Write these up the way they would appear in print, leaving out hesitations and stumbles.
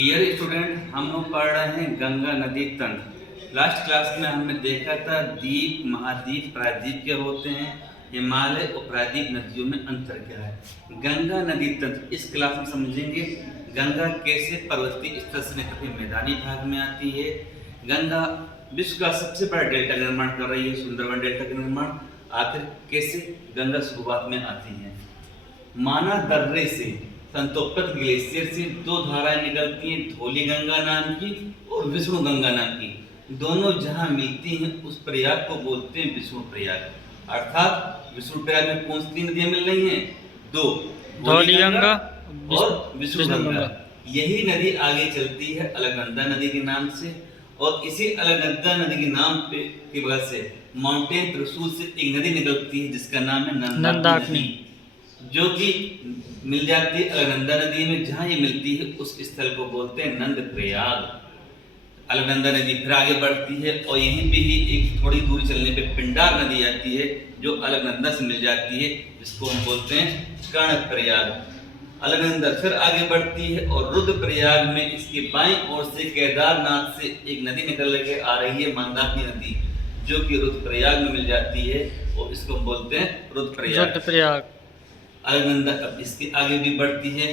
Dear student, हम लोग पढ़ रहे हैं गंगा नदी तंत्र। लास्ट क्लास में हमने देखा था द्वीप, महाद्वीप, प्रायद्वीप क्या होते हैं, हिमालय और प्रायद्वीप नदियों में अंतर क्या है। गंगा नदी तंत्र इस क्लास में समझेंगे। गंगा कैसे पर्वतीय स्तर से निकल के मैदानी भाग में आती है। गंगा विश्व का सबसे बड़ा डेल्टा का निर्माण कर रही है, सुंदरवन डेल्टा का निर्माण। आखिर कैसे गंगा शुरुआत में आती है। माना दर्रे से, संतोपत ग्लेशियर से दो धाराएं निकलती हैं, धौली गंगा नाम की और विष्णु गंगा नाम की। दोनों जहां मिलती हैं उस प्रयाग को बोलते हैं विष्णु प्रयाग। अर्थात विष्णु प्रयाग में कौन सी नदियां मिल रही हैं? दो, धौली गंगा और विष्णु गंगा। यही नदी आगे चलती है अलकनंदा नदी के नाम से, और इसी अलकनंदा नदी के नाम पे की वजह से माउंटेन त्रिशूल से एक नदी निकलती है जिसका नाम है नंदाकिनी, जो कि मिल जाती है अलकनंदा नदी में। जहां ये मिलती है उस स्थल को बोलते हैं नंद प्रयाग। अलकनंदा नदी फिर आगे बढ़ती है और यहीं पे ही एक थोड़ी दूरी चलने पे पिंडार नदी आती है जो अलकनंदा से मिल जाती है, जिसको हम बोलते हैं कर्ण प्रयाग। अलकनंदा फिर आगे बढ़ती है और रुद्रप्रयाग में इसके बाईं ओर से केदारनाथ से एक नदी निकल के आ रही है, मंदाकिनी नदी, जो कि रुद्रप्रयाग में मिल जाती है और इसको हम बोलते हैं रुद्रप्रयाग। अलकनंदा अब इसके आगे भी बढ़ती है,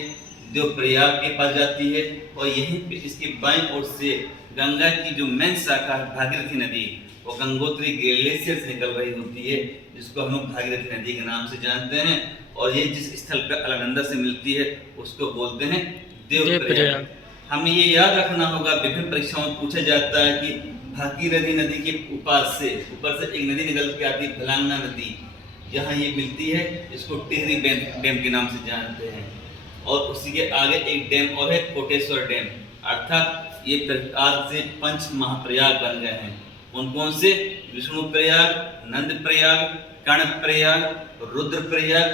देवप्रयाग के पास जाती है और यहीं पे इसके बाईं ओर से गंगा की जो मेन शाखा है भागीरथी नदी, वो गंगोत्री ग्लेशियर से निकल रही होती है, जिसको हम लोग भागीरथी नदी के नाम से जानते हैं। और ये जिस स्थल पर अलकनंदा से मिलती है उसको बोलते हैं देवप्रयाग। हमें ये याद रखना होगा, विभिन्न परीक्षाओं में पूछा जाता है कि भागीरथी नदी के ऊपर से एक नदी निकल के आती है, फलांगना नदी, यहाँ ये मिलती है, इसको टिहरी डैम के नाम से जानते हैं। और उसी के आगे एक डैम और है, कोटेश्वर डैम। अर्थात ये आज से 5 महाप्रयाग बन गए हैं। कौन कौन से? विष्णु प्रयाग, नंद प्रयाग, कर्ण प्रयाग, रुद्र प्रयाग,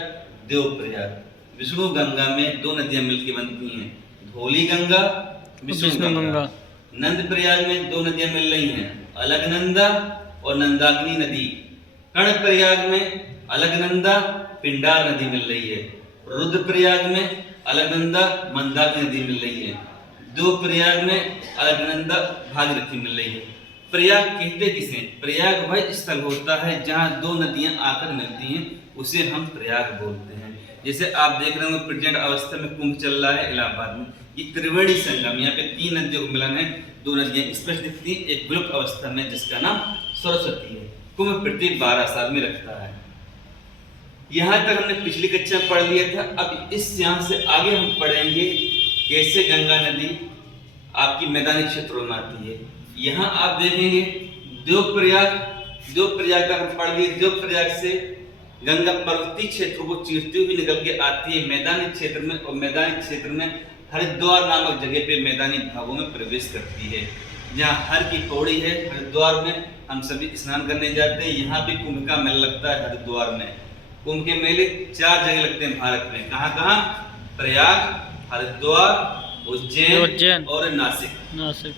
देव प्रयाग। विष्णु गंगा में 2 नदियां मिलकर बनती हैं, धौली गंगा, विष्णु गंगा। नंद प्रयाग में 2 नदियां मिल रही हैं, अलकनंदा और नंदाकिनी नदी। कर्ण प्रयाग में अलकनंदा, पिंडार नदी मिल रही है। रुद्रप्रयाग में अलकनंदा, मंदाकिनी नदी मिल रही है। देवप्रयाग में अलकनंदा, भागीरथी मिल रही है। प्रयाग कहते किसे? प्रयाग वह स्थल होता है जहां 2 नदियां आकर मिलती हैं, उसे हम प्रयाग बोलते हैं। जैसे आप देख रहे हो प्रेजेंट अवस्था में कुंभ चल रहा है इलाहाबाद में, ये त्रिवेणी संगम, यहाँ पे 3 नदियों का मिलन है। 2 नदियां स्पष्ट दिखती हैं, एक विलुप्त अवस्था में जिसका नाम सरस्वती है। कुंभ प्रत्येक 12 साल में लगता है। यहाँ तक हमने पिछली कक्षा में पढ़ लिया था। अब इस यहाँ से आगे हम पढ़ेंगे कैसे गंगा नदी आपकी मैदानी क्षेत्रों में आती है। यहाँ आप देखेंगे देवप्रयाग का हम पढ़ लिए। देवप्रयाग से गंगा पर्वतीय क्षेत्रों को चीरते हुए निकल के आती है मैदानी क्षेत्र में, और मैदानी क्षेत्र में हरिद्वार नामक जगह पे मैदानी भागों में प्रवेश करती है, जहाँ हर की पौड़ी है। हरिद्वार में हम सभी स्नान करने जाते हैं। यहाँ भी कुंभ का मेला लगता है हरिद्वार में। कुंभ के मेले 4 जगह लगते हैं भारत में। कहाँ? प्रयाग, हरिद्वार, उज्जैन और नासिक।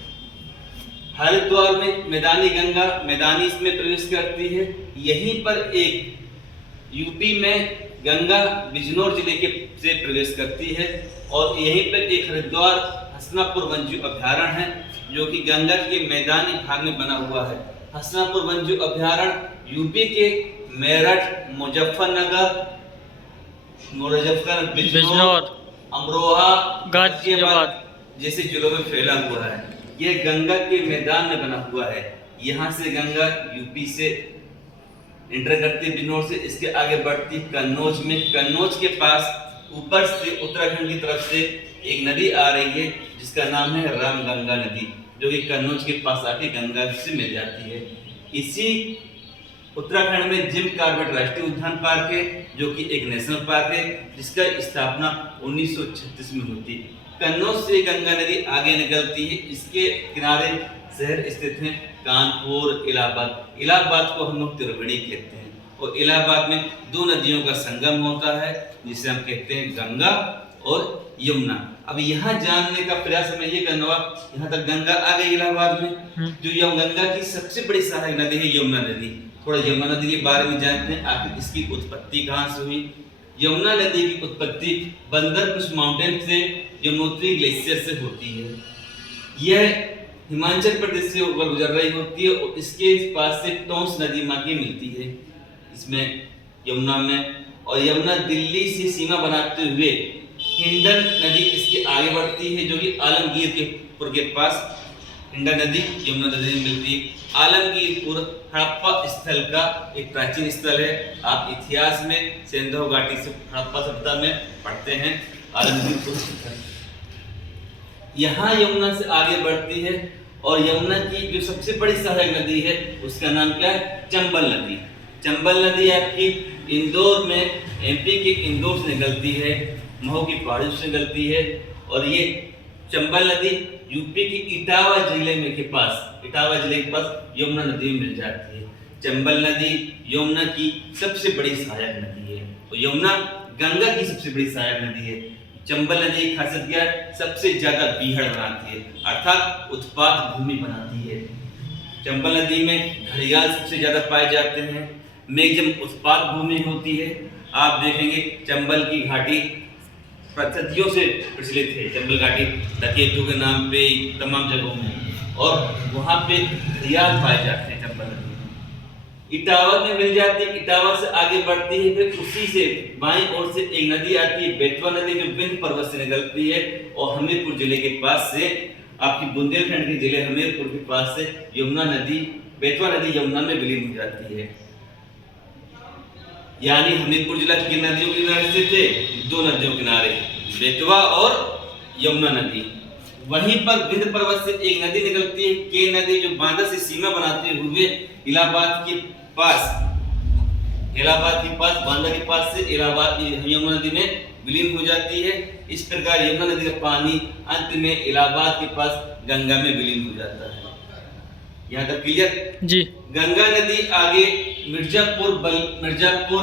हरिद्वार में मैदानी गंगा मैदानी इसमें प्रवेश करती है। यहीं पर एक यूपी में गंगा बिजनौर जिले के से प्रवेश करती है, और यहीं पर एक हरिद्वार हसनापुर वन्यजीव अभ्यारण्य है, जो कि गंगा के मैदानी भाग में बना हुआ है। हसनापुर वन्यजीव अभ्यारण्य यूपी के मेरठ, मुजफ्फरनगर, बिजनौर, अमरोहा, गाजियाबाद जैसे जिलों में फैला हुआ है। यह गंगा के मैदान में बना हुआ है। यहाँ से गंगा यूपी से इंटर करती है बिजनौर से, इसके आगे बढ़ती कन्नौज में। कन्नौज के पास ऊपर से उत्तराखंड की तरफ से एक नदी आ रही है जिसका नाम है रामगंगा नदी, जो कि कन्नौज के पास आके गंगा से मिल जाती है। इसी उत्तराखंड में जिम कॉर्बेट राष्ट्रीय उद्यान पार्क है, जो कि एक नेशनल पार्क है, जिसका स्थापना 1936 में हुई। कन्नौज से गंगा नदी आगे निकलती है। इसके किनारे शहर स्थित हैं, कानपुर, इलाहाबाद। इलाहाबाद को हम लोग त्रिवेणी कहते हैं, और इलाहाबाद में 2 नदियों का संगम होता है, जिसे हम कहते हैं गंगा और यमुना। अब यहाँ जानने का प्रयास हमें ये करना होगा, यहाँ तक गंगा आ गई इलाहाबाद में, जो गंगा की सबसे बड़ी सहायक नदी है यमुना नदी। थोड़ा यमुना नदी के बारे में जानते हैं, आखिर इसकी उत्पत्ति कहाँ से हुई। यमुना नदी की उत्पत्ति बंदर कुश माउंटेन से यमुनोत्री ग्लेशियर से होती है। यह हिमाचल प्रदेश से होकर गुजर रही होती है और इसके पास से टोंस नदी माँ की मिलती है इसमें यमुना में। और यमुना दिल्ली से सीमा बनाते हुए हिंडन नदी इसके आगे बढ़ती है, जो कि आलमगीरपुर के पास हिंडन नदी यमुना नदी में मिलती है। आलमगीरपुर हड़प्पा स्थल का एक प्राचीन स्थल है। आप इतिहास में सिंधु घाटी से हड़प्पा सभ्यता में पढ़ते हैं आलमगीरपुर स्थल। यहाँ यमुना से आगे बढ़ती है और यमुना की जो सबसे बड़ी सहायक नदी है उसका नाम क्या है? चंबल नदी। चंबल नदी आपकी इंदौर में, एमपी के इंदौर से निकलती है, महू की पहाड़ियों से निकलती है। और ये चंबल नदी यूपी की इटावा जिले में के पास, इटावा जिले के पास यमुना नदी में मिल जाती है। चंबल नदी यमुना की सबसे बड़ी सहायक नदी है। तो यमुना गंगा की सबसे बड़ी सहायक नदी है। चंबल नदी की खासियत क्या है? सबसे ज्यादा बीहड़ बनाती है, अर्थात उत्पाद भूमि बनाती है। चंबल नदी में घड़ियाल सबसे ज्यादा पाए जाते हैं। मेघजम उत्पाद भूमि होती है। आप देखेंगे चंबल की घाटी सदियों से प्रचलित है। चंबल घाटी डकैतों के नाम पे तमाम जगहों में, और वहाँ पे घड़ियाल पाए जाते हैं चंबल नदी में। इटावा में मिल जाती है, इटावा से आगे बढ़ती है, फिर उसी से बाईं ओर से एक नदी आती है बेतवा नदी, जो विंध्य पर्वत से निकलती है और हमीरपुर जिले के पास से, आपकी बुंदेलखंड के जिले हमीरपुर के पास से यमुना नदी, बेतवा नदी यमुना में विलीन हो जाती है। यानी हमीरपुर जिला किन नदियों के किनारे स्थित है? दो नदियों के किनारे, बेतवा और यमुना नदी। वहीं पर विंध्य पर्वत से एक नदी निकलती है, के नदी, जो बांदा से सीमा बनाते हुए इलाहाबाद के पास, बांदा के पास से इलाहाबाद यमुना नदी में विलीन हो जाती है। इस प्रकार यमुना नदी का पानी अंत में इलाहाबाद के पास गंगा में विलीन हो जाता है। यहाँ तक क्लियर जी। गंगा नदी आगे मिर्जापुर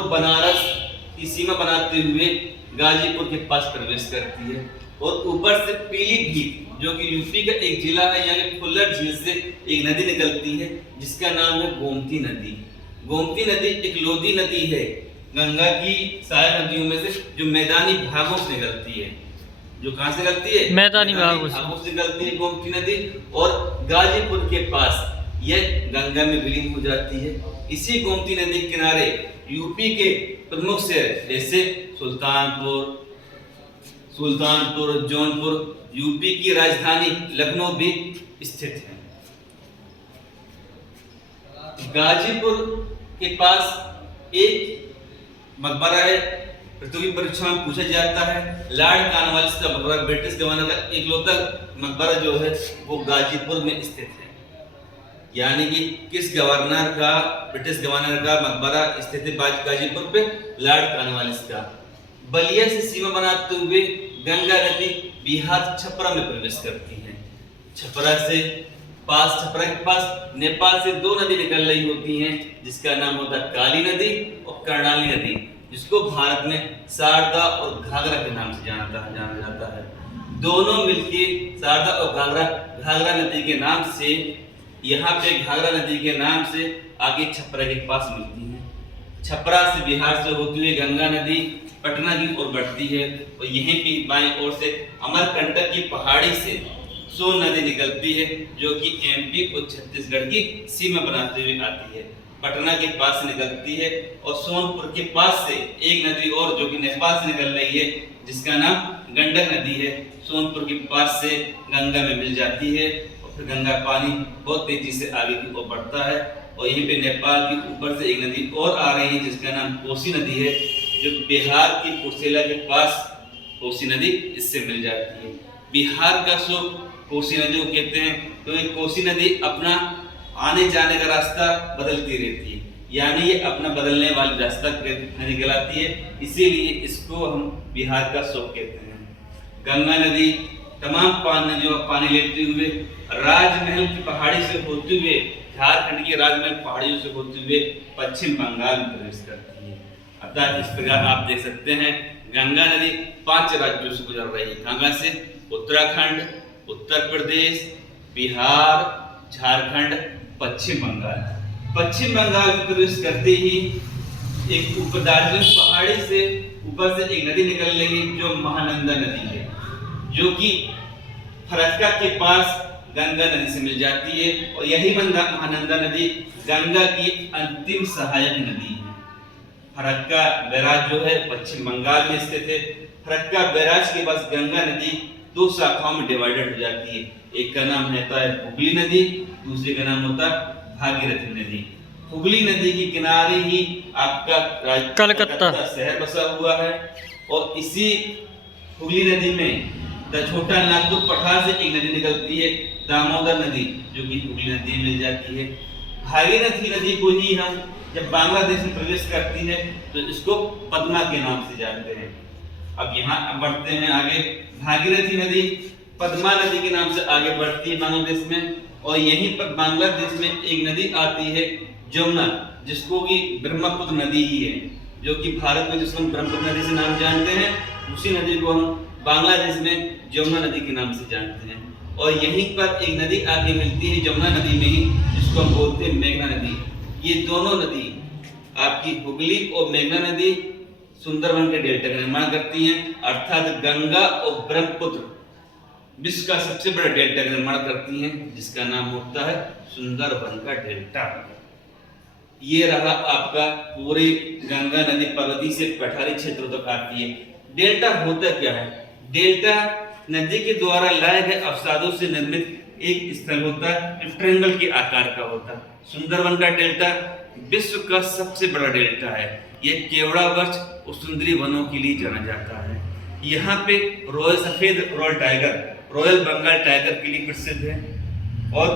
बनारस की सीमा बनाते हुए गाजीपुर के पास प्रवेश करती है और ऊपर से पीलीभीत, जो कि यूपी का एक जिला है, यहाँ के फुल्लर झील से एक नदी निकलती है जिसका नाम है गोमती नदी। गोमती नदी एक लोधी नदी है, गंगा की सहायक नदियों में से, जो मैदानी भागों से निकलती है। जो कहाँ से निकलती है? मैदानी भागों से निकलती है गोमती नदी, और गाजीपुर के पास यह गंगा में विलीन हो जाती है। इसी गोमती नदी के किनारे यूपी के प्रमुख शहर जैसे सुल्तानपुर, जौनपुर, यूपी की राजधानी लखनऊ भी स्थित है। गाजीपुर के पास एक मकबरा है, प्रतियोगी परीक्षा में पूछा जाता है। लॉर्ड कॉर्नवालिस का मकबरा, ब्रिटिश गवर्नर का इकलौता मकबरा जो है वो गाजीपुर में स्थित है। यानी कि किस गवर्नर का, ब्रिटिश गवर्नर का मकबरा स्थित है गाजीपुर पे? लॉर्ड कॉर्नवालिस का। बलिया से सीमा बनाते हुए गंगा नदी बिहार छपरा में प्रवेश करती है। छपरा के पास नेपाल से दो नदी निकल रही होती हैं, जिसका नाम होता है काली नदी और कर्णाली नदी, जिसको भारत में शारदा और घाघरा के नाम से जाना जाता है। दोनों मिलके शारदा और घाघरा नदी के नाम से, यहाँ पे घाघरा नदी के नाम से आगे छपरा के पास मिलती है। छपरा से बिहार से होती हुई गंगा नदी पटना की ओर बढ़ती है और यहीं पे बाईं ओर से अमरकंटक की पहाड़ी से सोन नदी निकलती है, जो कि एमपी और छत्तीसगढ़ की सीमा बनाते हुए आती है। पटना के पास से निकलती है और सोनपुर के पास से एक नदी और, जो कि नेपाल से निकल रही है, जिसका नाम गंडक नदी है, सोनपुर के पास से गंगा में मिल जाती है। और फिर गंगा पानी बहुत तेजी से आगे की ओर बढ़ता है और यहीं पे नेपाल के ऊपर से एक नदी और आ रही है, जिसका नाम कोसी नदी है, जो बिहार के कुर्सेला के पास कोसी नदी इससे मिल जाती है। बिहार का सुख कोसी नदी को कहते हैं, तो ये कोसी नदी अपना आने जाने का रास्ता बदलती रहती है, यानी ये अपना बदलने वाली रास्ता नदी कहलाती है, इसीलिए इसको हम बिहार का सुख कहते हैं। गंगा नदी तमाम नदियों का पानी लेते हुए राजमहल की पहाड़ी से होते हुए, झारखंड की राजमहल पहाड़ियों से होते हुए पश्चिम बंगाल में प्रवेश करती है। अतः इस प्रकार आप देख सकते हैं गंगा नदी 5 राज्यों से गुजर रही है। कहाँ से? उत्तराखंड, उत्तर प्रदेश, बिहार, झारखंड, पश्चिम बंगाल। पश्चिम बंगाल में प्रवेश करते ही एक ऊपर दार्जिलिंग पहाड़ी से ऊपर से एक नदी निकल रही है, जो महानंदा नदी है। जो कि फरक्का के पास गंगा नदी से मिल जाती है। और यही महानंदा नदी गंगा की अंतिम सहायक नदी है। फरक्का बैराज जो है पश्चिम बंगाल में स्थित है। फरक्का बैराज के पास गंगा नदी दो शाखाओं में डिवाइडेड हो जाती है। एक का नाम होता है हुगली नदी, दूसरे का नाम होता है भागीरथी नदी। हुगली नदी के किनारे ही आपका कलकत्ता शहर बसा हुआ है। और इसी हुगली नदी में छोटा नागपुर पठार से एक नदी निकलती है, दामोदर नदी, जो कि हुगली नदी में मिल जाती है। भागीरथी नदी को ही हम जब बांग्लादेश में प्रवेश करती है तो इसको पद्मा के नाम से जानते हैं। अब यहाँ बढ़ते हैं आगे। भागीरथी नदी पद्मा नदी के नाम से आगे बढ़ती है बांग्लादेश में। और यहीं पर बांग्लादेश में एक नदी आती है जमुना, जिसको कि ब्रह्मपुत्र नदी ही है, जो कि भारत में जिसको हम ब्रह्मपुत्र नदी से नाम जानते हैं, उसी नदी को हम बांग्लादेश में जमुना नदी के नाम से जानते हैं। और यहीं पर एक नदी आगे मिलती है जमुना नदी में ही, जिसको हम बोलते हैं मेघना नदी। ये दोनों नदी आपकी हुगली और मेघना नदी सुंदरवन के डेल्टा का निर्माण करती हैं, अर्थात गंगा और ब्रह्मपुत्र विश्व का सबसे बड़ा डेल्टा का निर्माण करती हैं, जिसका नाम होता है सुंदरवन का डेल्टा। ये रहा आपका पूरे गंगा नदी पर्वतीय से पठारी क्षेत्रों तक आती है। डेल्टा होता क्या है? डेल्टा नदी के द्वारा लाए गए अवसादों से निर्मित एक स्थल होता है, ट्रायंगल के आकार का होता है। सुंदरवन का डेल्टा विश्व का सबसे बड़ा डेल्टा है। यह केवड़ा वृक्ष और सुंदरी वनों के लिए जाना जाता है। यहाँ पे सफेद रॉयल बंगाल टाइगर के लिए प्रसिद्ध है। और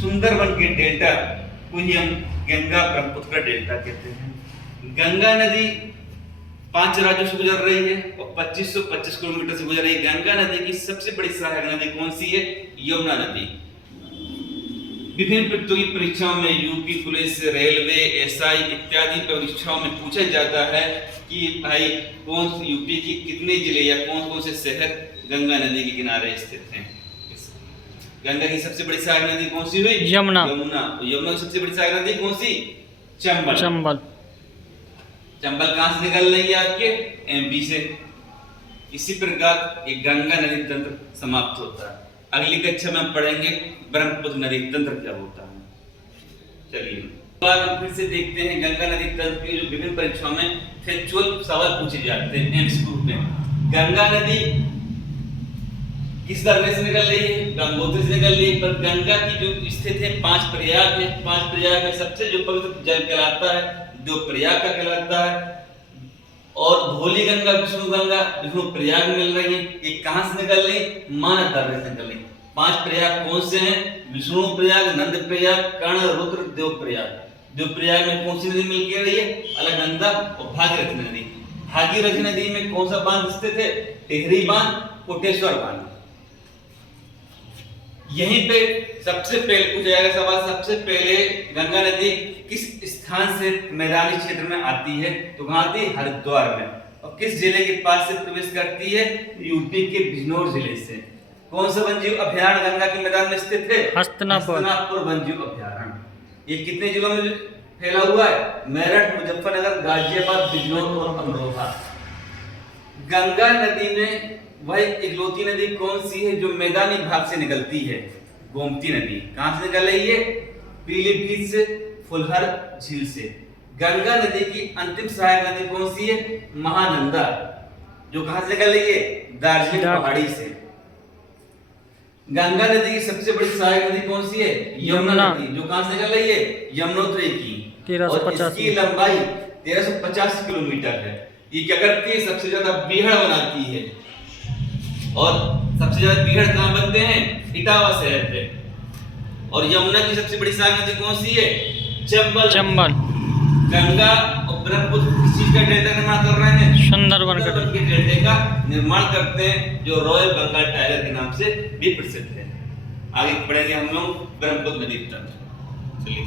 सुंदरवन के डेल्टा को ही हम गंगा ब्रह्मपुत्र का डेल्टा कहते हैं। गंगा नदी 5 राज्यों से गुजर रही है और 2525 किलोमीटर से गुजर रही है। गंगा नदी की सबसे बड़ी सहायक नदी कौन सी है? यमुना नदी। विभिन्न प्रतियोगी परीक्षाओं में यूपी पुलिस, रेलवे, एसआई इत्यादि परीक्षाओं में पूछा जाता है कि भाई कौन यूपी की कितने जिले या कौन कौन से शहर गंगा नदी के किनारे स्थित हैं। गंगा की सबसे बड़ी सहायक नदी कौन सी हुई? यमुना। यमुना की सबसे बड़ी सहायक नदी कौन सी? चंबल। चंबल कहां से निकल रही है? आपके एमपी से। इसी प्रकार ये गंगा नदी तंत्र समाप्त होता है। अगली कक्षा में हम पढ़ेंगे ब्रह्मपुत्र नदी तंत्र क्या होता है। चलिए हम फिर से देखते हैं गंगा नदी तंत्र की जो विभिन्न परीक्षाओं में फैक्चुअल सवाल पूछे जाते हैं एमसीक्यू में। गंगा नदी किस दर्रे से निकल रही है? गंगोत्री से निकल रही है। पर गंगा की जो स्थित है 5 प्रयाग है। 5 प्रयाग में सबसे जो पवित्र जल कहलाता है, 2 प्रयाग का कहलाता है। और धौली गंगा, विष्णु प्रयाग मिल रही है। ये कहां से निकल रही है? मानस दर्रे से निकल रही है। 5 प्रयाग कौन से हैं? विष्णु प्रयाग, नंद प्रयाग, कर्ण, रुद्र, देव प्रयाग। देव प्रयाग में कौन सी नदी मिल के रही है? अलकनंदा और भागीरथी नदी। भागीरथी नदी में कौन सा बांध स्थित है? टिहरी बांध, कोटेश्वर बांध। यहीं पे सबसे पहले पूछा जाएगा सवाल, सबसे पहले गंगा नदी किस स्थान से मैदानी क्षेत्र में आती है? तो कहां आती है? हरिद्वार में। और किस जिले के पास से प्रवेश करती है? यूपी के बिजनौर जिले से। कौन सा वन्यजीव अभयारण्य गंगा के मैदान में स्थित है? हस्तिनापुर वन्यजीव अभयारण्य। ये कितने जिलों में फैला हुआ है? मेरठ, मुजफ्फरनगर, गाजियाबाद, बिजनौर और अमरोहा। गंगा नदी में वह इकलौती नदी कौन सी है जो मैदानी भाग से निकलती है? गोमती नदी। कहां से निकल रही है? पीलीभीत से, फुलहर झील से। गंगा नदी की अंतिम सहायक नदी कौन सी है? महानंदा, जो कहां से निकल रही है? दार्जिलिंग पहाड़ी से। गंगा नदी की सबसे बड़ी सहायक नदी कौन सी है? यमुना नदी, जो कहां से निकल रही है? यमुनोत्तरी की। 1350 इसकी लंबाई 1350 किलोमीटर है। ये क्या करती है? सबसे ज्यादा बीहड़ बनाती है। और सबसे ज्यादा बीहड़ कहां बनते हैं? इटावा शहर पे। और यमुना की सबसे बड़ी सहायक नदी कौन सी है? चंबल। गंगा और ब्रह्मपुत्र किस चीज का डेल्टा निर्माण कर रहे हैं? सुंदरवन के डेल्टा का निर्माण करते हैं, जो रॉयल बंगाल टाइगर के नाम से भी प्रसिद्ध है। आगे पढ़ेंगे हम लोग ब्रह्मपुत्र नदी तंत्र। चलिए।